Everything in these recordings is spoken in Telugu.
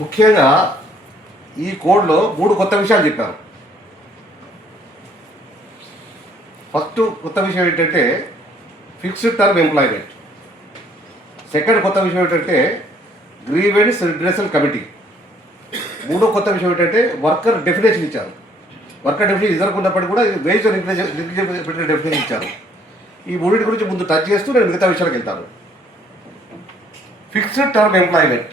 ముఖ్యంగా ఈ కోడ్లో మూడు కొత్త విషయాలు చెప్పారు. ఫస్ట్ కొత్త విషయం ఏంటంటే ఫిక్స్డ్ టర్మ్ ఎంప్లాయ్మెంట్. సెకండ్ కొత్త విషయం ఏంటంటే గ్రీవెన్స్ రిడ్రెసల్ కమిటీ. మూడో కొత్త విషయం ఏంటంటే వర్కర్ డెఫినేషన్ ఇచ్చారు. వర్కర్ డెఫినేషన్ ఇద్దరుకున్నప్పటికీ కూడా వేజ్ పెట్టిన డెఫినేషన్ ఇచ్చారు ఈ మూడింటి గురించి ముందు టచ్ చేస్తూ నేను మిగతా విషయాలకు వెళ్తాను. Fixed term employment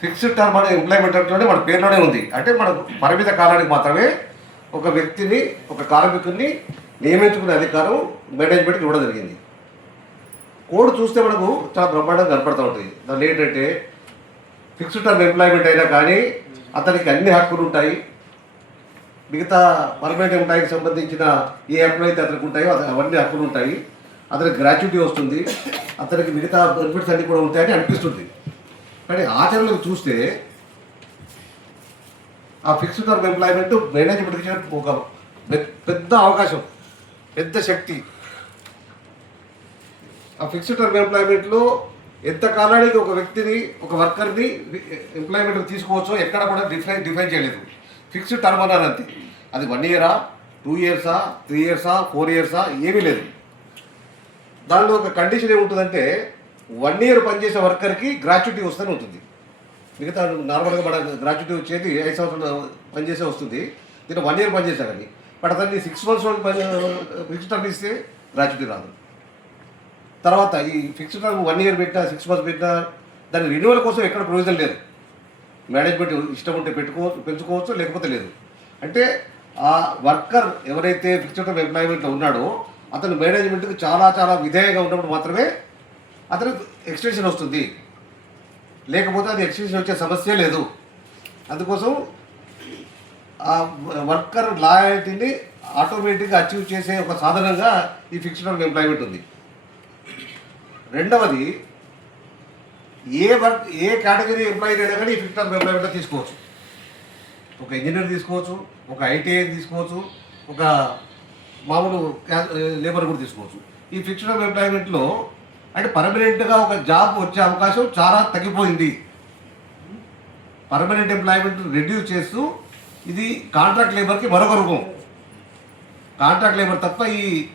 fixed term అనే ఎంప్లాయ్మెంట్ అంటేనే మన పేరులోనే ఉంది. అంటే మన పరిమిత కాలానికి మాత్రమే ఒక వ్యక్తిని ఒక కార్మికుడిని నియమించుకునే అధికారం మేనేజ్మెంట్కి ఇవ్వడం జరిగింది. కోడ్ చూస్తే మనకు చాలా బ్రహ్మాండంగా కనపడుతూ ఉంటుంది దాని ఏంటంటే ఫిక్స్డ్ టర్మ్ ఎంప్లాయ్మెంట్ అయినా కానీ అతనికి అన్ని హక్కులు ఉంటాయి. మిగతా పర్మనెంట్ ఎంప్లాయీకి సంబంధించిన ఏ ఎంప్లాయీ అయితే అతనికి ఉంటాయో అవన్నీ హక్కులు ఉంటాయి. అతనికి గ్రాట్యుటీ వస్తుంది. అతనికి మిగతా బెనిఫిట్స్ అన్నీ కూడా ఉంటాయని అనిపిస్తుంది. కానీ ఆచరణలో చూస్తే ఆ ఫిక్స్డ్ టర్మ్ ఎంప్లాయ్మెంట్ మేనేజ్మెంట్కి ఇచ్చిన ఒక పెద్ద అవకాశం పెద్ద శక్తి. ఆ ఫిక్స్డ్ టర్మ్ ఎంప్లాయ్మెంట్లో ఎంత కాలానికి ఒక వ్యక్తిని ఒక వర్కర్ని ఎంప్లాయ్మెంట్ తీసుకోవచ్చో ఎక్కడ కూడా డిఫైన్ డిఫైన్ చేయలేదు. ఫిక్స్డ్ టర్మ్ అన్నారు అంతే. అది వన్ ఇయరా టూ ఇయర్సా త్రీ ఇయర్సా ఫోర్ ఇయర్సా ఏమీ లేదు. దానిలో ఒక కండిషన్ ఏముంటుందంటే వన్ ఇయర్ పనిచేసే వర్కర్కి గ్రాట్యుటీ వస్తూనే ఉంటుంది. మిగతా నార్మల్గా మన గ్రాట్యుటీ వచ్చేది ఐదు సంవత్సరాలు పనిచేసే వస్తుంది. దీన్ని వన్ ఇయర్ పనిచేసా కానీ బట్ అతన్ని సిక్స్ మంత్స్ పని ఫిక్స్డ్ టర్మ్ ఇస్తే గ్రాట్యుటీ రాదు. తర్వాత ఈ ఫిక్స్డ్ టర్మ్ వన్ ఇయర్ పెట్టినా సిక్స్ మంత్స్ పెట్టినా దాని రెన్యువల్ కోసం ఎక్కడ ప్రొవిజన్ లేదు. మేనేజ్మెంట్ ఇష్టం ఉంటే పెట్టుకో పెంచుకోవచ్చు లేకపోతే లేదు. అంటే ఆ వర్కర్ ఎవరైతే ఫిక్స్డ్ టర్మ్ ఎంప్లాయ్మెంట్లో ఉన్నాడో అతను మేనేజ్మెంట్కి చాలా చాలా విధేయంగా ఉన్నప్పుడు మాత్రమే అతను ఎక్స్టెన్షన్ వస్తుంది. లేకపోతే అది ఎక్స్టెన్షన్ వచ్చే సమస్య లేదు. అందుకోసం ఆ వర్కర్ లాయల్టీని ఆటోమేటిక్గా అచీవ్ చేసే ఒక సాధనంగా ఈ ఫిక్స్డ్ టర్మ్ ఎంప్లాయ్మెంట్ ఉంది. రెండవది ఏ వర్క్ ఏ కేటగిరీ ఎంప్లాయీ అయినా కానీ ఈ ఫిక్స్డ్ టర్మ్ తీసుకోవచ్చు. ఒక ఇంజనీర్ తీసుకోవచ్చు ఒక ఐటీఐ తీసుకోవచ్చు ఒక మామూలు లేబర్ కూడా తీసుకోవచ్చు. ఈ ఫిక్స్డ్ టర్మ్ ఎంప్లాయ్మెంట్లో అంటే పర్మనెంట్గా ఒక జాబ్ వచ్చే అవకాశం చాలా తగ్గిపోయింది. పర్మనెంట్ ఎంప్లాయ్మెంట్ రెడ్యూస్ చేస్తూ ఇది కాంట్రాక్ట్ లేబర్కి మరొక రూపం. కాంట్రాక్ట్ లేబర్ తప్ప ఈ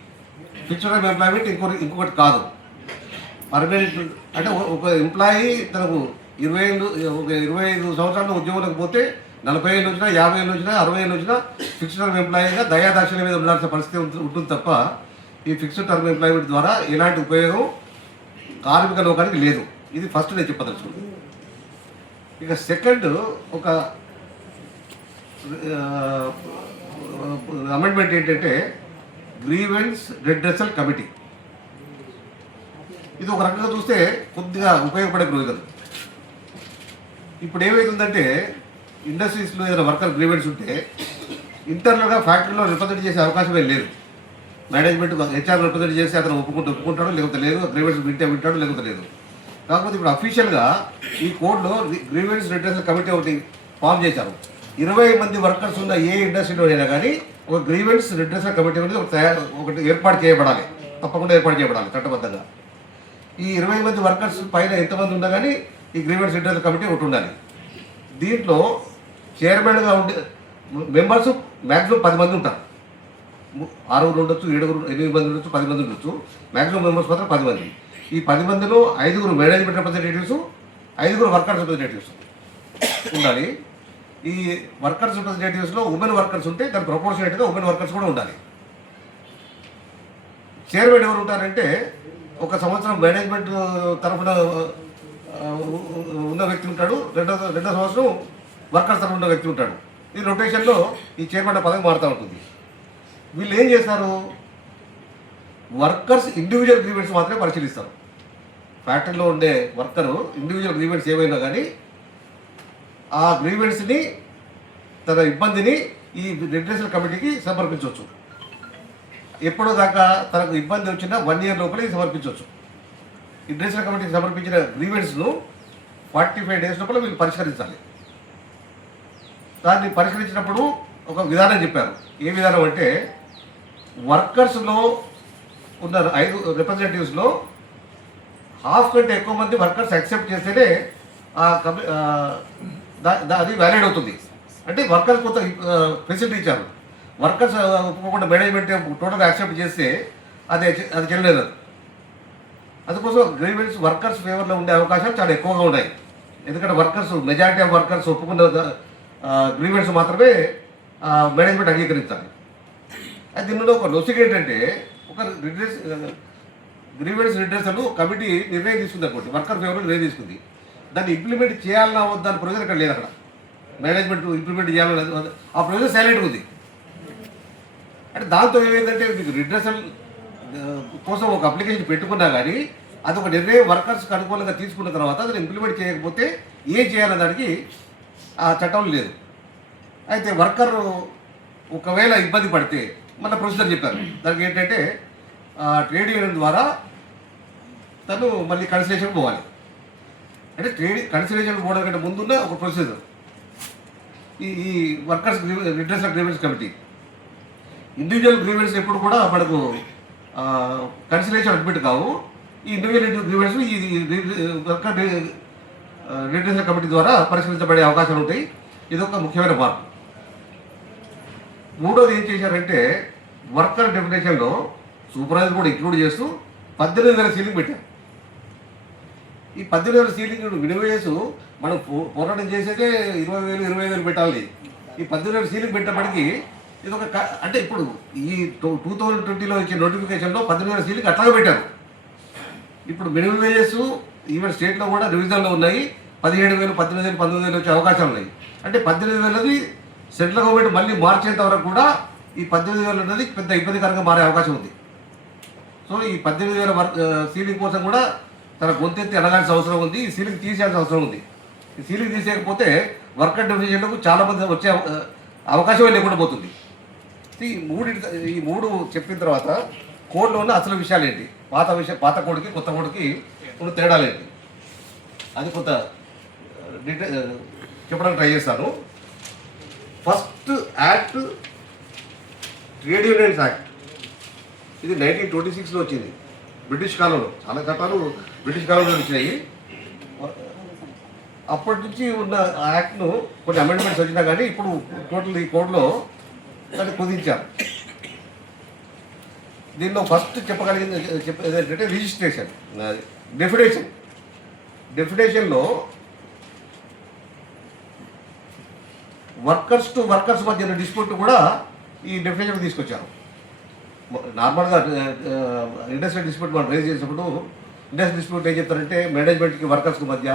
ఫిక్స్డ్ ఎంప్లాయ్మెంట్ ఇంకొకటి ఇంకొకటి కాదు. పర్మనెంట్ అంటే ఒక- ఎంప్లాయీ తనకు ఇరవై ఏళ్ళు ఒక ఇరవై ఐదు సంవత్సరాలు ఉద్యోగంలోకి పోతే నలభై ఏళ్ళు వచ్చినా యాభై ఏళ్ళు వచ్చినా అరవై ఏళ్ళు వచ్చినా ఫిక్స్డ్ టర్మ్ ఎంప్లాయీగా దయాదాక్షిణ్యం మీద ఉండాల్సిన పరిస్థితి ఉంటుంది తప్ప ఈ ఫిక్స్డ్ టర్మ్ ఎంప్లాయ్మెంట్ ద్వారా ఎలాంటి ఉపయోగం కార్మిక లోకానికి లేదు. ఇది ఫస్ట్ నేను చెప్పదలుచుకుంది. ఇక సెకండ్ ఒక అమెండ్మెంట్ ఏంటంటే గ్రీవెన్స్ రెడ్రెసల్ కమిటీ ఇది ఒక రకంగా చూస్తే కొద్దిగా ఉపయోగపడే ప్రయోజనం. ఇప్పుడు ఏమవుతుందంటే ఇండస్ట్రీస్లో ఏదైనా వర్కర్ గ్రీవెన్స్ ఉంటే ఇంటర్నల్గా ఫ్యాక్టరీలో రిప్రజెంట్ చేసే అవకాశమే లేదు. మేనేజ్మెంట్ హెచ్ఆర్ రిప్రజెంట్ చేసి అతను ఒప్పుకుంటూ ఒప్పుకుంటాడు లేకపోతే లేదు గ్రీవెన్స్ వింటే వింటాడు లేకపోతే లేదు. కాకపోతే ఇప్పుడు అఫీషియల్గా ఈ కోడ్లో గ్రీవెన్స్ రిడ్రెసల్ కమిటీ ఒకటి ఫామ్ చేశారు. ఇరవై మంది వర్కర్స్ ఉన్న ఏ ఇండస్ట్రీలో అయినా కానీ ఒక గ్రీవెన్స్ రిడ్రెసల్ కమిటీ అనేది ఒక తయారు ఒకటి ఏర్పాటు చేయబడాలి. తప్పకుండా ఏర్పాటు చేయబడాలి చట్టబద్ధంగా. ఈ ఇరవై మంది వర్కర్స్ పైన ఎంతమంది ఉన్నా కానీ ఈ గ్రీవెన్స్ రిటర్న్ కమిటీ ఒకటి ఉండాలి. దీంట్లో చైర్మన్గా ఉండే మెంబర్స్ మ్యాక్సిమం పది మంది ఉంటారు. ఆరుగురు ఉండొచ్చు ఏడుగురు ఎనిమిది మంది ఉండొచ్చు పది మంది ఉండొచ్చు. మ్యాక్సిమం మెంబర్స్ మాత్రం పది మంది. ఈ పది మందిలో ఐదుగురు మేనేజ్మెంట్ రిప్రజెంటేటివ్స్ ఐదుగురు వర్కర్స్ రిప్రజెంటేటివ్స్ ఉండాలి. ఈ వర్కర్స్ రిప్రజెంటేటివ్స్లో ఉమెన్ వర్కర్స్ ఉంటే దాని ప్రపోర్షనేట్గా ఉమెన్ వర్కర్స్ కూడా ఉండాలి. చైర్మన్ ఎవరు ఉంటారంటే ఒక సంవత్సరం మేనేజ్మెంట్ తరఫున ఉన్న వ్యక్తి ఉంటాడు. రెండో రెండో సంవత్సరం వర్కర్స్ తరఫున ఉన్న వ్యక్తి ఉంటాడు. ఈ రొటేషన్లో ఈ చైర్మన్ పదవి మారుతూ ఉంటుంది. వీళ్ళు ఏం చేస్తారు? వర్కర్స్ ఇండివిజువల్ గ్రీవెంట్స్ మాత్రమే పరిశీలిస్తారు. ఫ్యాక్టరీలో ఉండే వర్కరు ఇండివిజువల్ గ్రీవెంట్స్ ఏమైనా కానీ ఆ గ్రీవెంట్స్ని తన ఇబ్బందిని ఈ రెగ్యులేషన్ కమిటీకి సమర్పించవచ్చు. ఎప్పుడో దాకా తనకు ఇబ్బంది వచ్చినా వన్ ఇయర్ లోపలే సమర్పించవచ్చు. ఈ కమిటీకి సమర్పించిన గ్రీవెంట్స్ను ఫార్టీ ఫైవ్ డేస్ లోపల వీళ్ళు పరిష్కరించాలి. దాన్ని పరిష్కరించినప్పుడు ఒక విధానం చెప్పారు. ఏ విధానం అంటే వర్కర్స్లో ఉన్న ఐదు రిప్రజెంటేటివ్స్లో హాఫ్ కంటే ఎక్కువ మంది వర్కర్స్ యాక్సెప్ట్ చేస్తేనే ఆ అది వ్యాలిడ్ అవుతుంది. అంటే వర్కర్స్ కొంత ఫెసిలిటీ ఇచ్చారు. వర్కర్స్ ఒప్పుకోకుండా మేనేజ్మెంట్ టోటల్ యాక్సెప్ట్ చేస్తే అది అది చెల్లలేదు అది. అందుకోసం గ్రీవెన్స్ వర్కర్స్ ఫేవర్లో ఉండే అవకాశాలు చాలా ఎక్కువగా ఉన్నాయి. ఎందుకంటే వర్కర్స్ మెజారిటీ ఆఫ్ వర్కర్స్ ఒప్పుకున్న గ్రీవెన్స్ మాత్రమే మేనేజ్మెంట్ అంగీకరించాలి. దీనిలో ఒక లొసిక్ ఏంటంటే ఒక రిడ్రెస్ గ్రీవెన్స్ రిడ్రెసల్ కమిటీ నిర్ణయం తీసుకుంది అనుకోండి. వర్కర్ ఫేవర్ నిర్ణయం తీసుకుంది. దాన్ని ఇంప్లిమెంట్ చేయాలన్నా వద్దా ప్రొవిజన్ ఇక్కడ లేదు అక్కడ. మేనేజ్మెంట్ ఇంప్లిమెంట్ చేయాలని లేదు. ఆ ప్రొవిజన్ సైలెంట్ ఉంది. అంటే దాంతో ఏమైందంటే మీకు రిడ్రెసల్ కోసం ఒక అప్లికేషన్ పెట్టుకున్నా కానీ అది ఒక నిర్ణయం వర్కర్స్కి అనుకూలంగా తీసుకున్న తర్వాత అది ఇంప్లిమెంట్ చేయకపోతే ఏం చేయాలనే దానికి ఆ చట్టం లేదు. అయితే వర్కర్ ఒకవేళ ఇబ్బంది పడితే మన ప్రొఫెసర్ చెప్పారు. దానికి ఏంటంటే ట్రేడ్ యూనియన్ ద్వారా తను మళ్ళీ కన్సిలేషన్ పోవాలి. అంటే ట్రేడ్ కన్సిలేషన్ పోవడం కంటే ముందున్న ఒక ప్రొసీజర్ ఈ ఈ workers redress grievance committee individual grievance ఎప్పుడు కూడా మనకు కన్సిలేషన్ అడ్మిట్ కావు. ఈ ఇండివిజువల్ గ్రీవెన్స్ ఈ వర్కర్ రిడ్రెస్ కమిటీ ద్వారా పరిష్కరించబడే అవకాశాలు ఉంటాయి. ఇది ఒక ముఖ్యమైన మార్పు. మూడోది ఏం చేశారంటే వర్కర్ డెఫినేషన్లో సూపర్వైజర్ కూడా ఇంక్లూడ్ చేస్తూ పద్దెనిమిది వేల సీలింగ్ పెట్టారు. ఈ పద్దెనిమిది వేల సీలింగ్ మినిమం మనం పో- పోరాటం చేసేదే ఇరవై వేలు ఇరవై వేలు పెట్టాలి. ఈ పద్దెనిమిది వేల సీలింగ్ పెట్టినప్పటికీ ఇది ఒక అంటే ఇప్పుడు ఈ టూ థౌజండ్ ట్వంటీలో వచ్చే నోటిఫికేషన్లో పద్దెనిమిది వేల సీలింగ్ అట్లాగే పెట్టారు. ఇప్పుడు మినిమం వేజెస్ ఈవెన్ స్టేట్లో కూడా రివిజన్లో ఉన్నాయి. పదిహేడు వేలు పద్దెనిమిది వేలు పంతొమ్మిది వేలు వచ్చే అవకాశాలు ఉన్నాయి. అంటే పద్దెనిమిది వేలది సెంట్రల్ గవర్నమెంట్ మళ్ళీ మార్చేంత వరకు కూడా ఈ పద్దెనిమిది వేలు అనేది పెద్ద ఇబ్బందికరంగా మారే అవకాశం ఉంది. సో ఈ పద్దెనిమిది వేల వర్క్ సీలింగ్ కోసం కూడా తన గొంతెత్తి అడగాల్సిన అవసరం ఉంది. ఈ సీలింగ్ తీసేయాల్సిన అవసరం ఉంది. ఈ సీలింగ్ తీసేయకపోతే వర్కర్ డివిజన్లకు చాలా మంది వచ్చే అవకాశమే లేకుండా పోతుంది. ఈ మూడు ఈ మూడు చెప్పిన తర్వాత కోడ్లో ఉన్న అసలు విషయాలు ఏంటి? పాత విషయం పాత కోడికి కొత్త కోడికి ఇప్పుడు తేడాలు ఏంటి? అది కొంత డీటెయిల్ చెప్పడానికి ట్రై చేస్తాను. First act trade unions act. ఇది నైన్టీన్ ట్వంటీ సిక్స్లో వచ్చింది. బ్రిటిష్ కాలంలో. చాలా చట్టాలు బ్రిటిష్ కాలంలో వచ్చినాయి. అప్పటి నుంచి ఉన్న ఆ యాక్ట్ను కొన్ని అమెండ్మెంట్స్ వచ్చినా కానీ ఇప్పుడు టోటల్ ఈ కోడ్లో దాన్ని కుదించారు. దీనిలో ఫస్ట్ చెప్పగలిగింది చెప్పేది ఏంటంటే రిజిస్ట్రేషన్ డెఫినేషన్ డెఫినేషన్లో వర్కర్స్ టు వర్కర్స్ మధ్య డిస్ప్యూట్ కూడా ఈ డెఫినేషన్ తీసుకొచ్చారు. నార్మల్గా ఇండస్ట్రియల్ డిస్ప్యూట్ మనం రేజ్ చేసినప్పుడు ఇండస్ట్రియల్ డిస్ప్యూట్ ఏం చెప్తారంటే మేనేజ్మెంట్కి వర్కర్స్కి మధ్య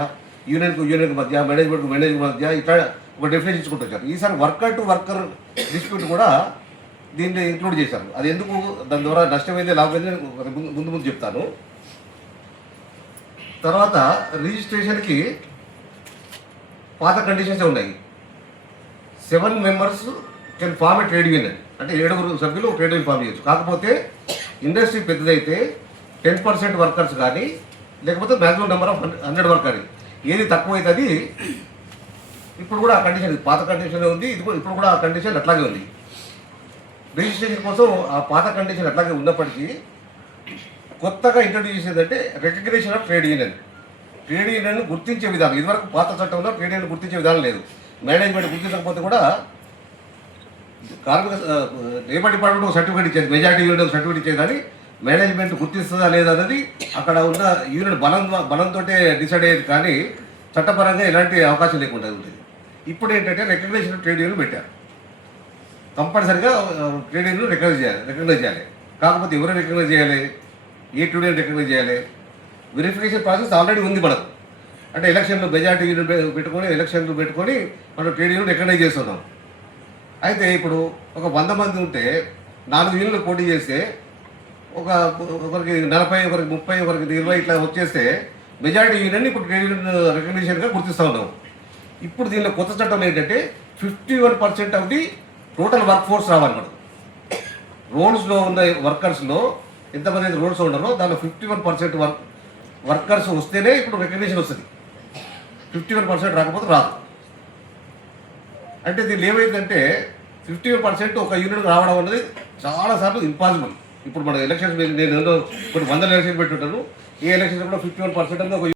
యూనియన్కు యూనియన్కి మధ్య మేనేజ్మెంట్కి మేనేజ్మెంట్ మధ్య ఇట్లా ఒక డెఫినేషన్ ఇచ్చుకుంటూ వచ్చారు. ఈసారి వర్కర్ టు వర్కర్ డిస్ప్యూట్ కూడా దీన్ని ఇంక్లూడ్ చేశారు. అది ఎందుకు? దాని ద్వారా నష్టమైంది లాభమైంది నేను ముందు ముందు ముందు చెప్తాను. తర్వాత రిజిస్ట్రేషన్కి పాత కండిషన్స్ ఉన్నాయి. Seven members can form a trade union అంటే ఏడుగురు సభ్యులు ట్రేడ్ యూనియన్ ఫామ్ చేయొచ్చు. కాకపోతే ఇండస్ట్రీ పెద్దదైతే టెన్ పర్సెంట్ వర్కర్స్ కానీ లేకపోతే maximum number of hundred worker ఏది తక్కువైతే అది ఇప్పుడు కూడా ఆ కండిషన్ పాత కండిషన్లో ఉంది ఇది కూడా ఇప్పుడు కూడా ఆ కండిషన్ అట్లాగే ఉంది. రిజిస్ట్రేషన్ కోసం ఆ పాత కండిషన్ అట్లాగే ఉన్నప్పటికీ కొత్తగా introduce చేసేదంటే recognition of trade union trade union గుర్తించే విధానం. ఇదివరకు పాత చట్టంలో ట్రేడ్ యూనియన్ గుర్తించే విధానం లేదు. మేనేజ్మెంట్ గుర్తించకపోతే కూడా కార్మిక లేబర్ డిపార్ట్మెంట్ ఒక సర్టిఫికేట్ ఇచ్చేది మెజార్టీ యూనియన్ సర్టిఫికేట్ ఇచ్చేది కానీ మేనేజ్మెంట్ గుర్తిస్తుందా లేదా అనేది అక్కడ ఉన్న యూనిట్ బలం బలంతో డిసైడ్ అయ్యేది కానీ చట్టపరంగా ఎలాంటి అవకాశం లేకుండా ఉండేది. ఇప్పుడు ఏంటంటే రికగ్నేషన్ ట్రేడ్ యూనియన్ పెట్టారు. కంపల్సరిగా ట్రేడ్ యూనియన్ రికగ్నైజ్ చేయాలి రికగ్నైజ్ చేయాలి. కాకపోతే ఎవరు రికగ్నైజ్ చేయాలి? ఏ ట్రేడ్ యూనియన్ రికగ్నైజ్ చేయాలి? వెరిఫికేషన్ ప్రాసెస్ ఆల్రెడీ ఉంది మనకు అంటే ఎలక్షన్లు మెజార్టీ పెట్టుకొని ఎలక్షన్లు పెట్టుకొని మనం ట్రేడ్ యూనియన్ రికగ్నైజ్ చేస్తున్నాం. అయితే ఇప్పుడు ఒక వంద మంది ఉంటే నాలుగు యూనియన్లు పోటీ చేస్తే ఒక ఒకరికి నలభై ఒకరికి ముప్పై ఒకరికి ఇరవై ఇట్లా వచ్చేస్తే మెజారిటీ యూనియన్ ఇప్పుడు ట్రేడ్ యూనియన్ రికగ్నిషన్గా గుర్తిస్తూ ఉన్నాం. ఇప్పుడు దీనిలో కొత్త చట్టం ఏంటంటే fifty one percent of the total work force రావాలి మనకు ఉన్న వర్కర్స్లో ఎంతమంది అయితే రోడ్స్ ఉండరో దానిలో fifty one percent work workers వస్తేనే ఇప్పుడు రికగ్నిషన్ వస్తుంది. ఫిఫ్టీ వన్ పర్సెంట్ రాకపోతే రాదు. అంటే దీనిలో ఏమైందంటే ఫిఫ్టీ పర్సెంట్ ఒక యూనిట్ రావడం అనేది చాలాసార్లు ఇంపాసిబుల్ ఇప్పుడు మన ఎలక్షన్స్ నేను ఏదో కొన్ని వందల ఎలక్షన్ పెట్టుంటాను ఏ ఎలక్షన్స్ కూడా ఫిఫ్టీ వన్ పర్సెంట్ అనేది ఒక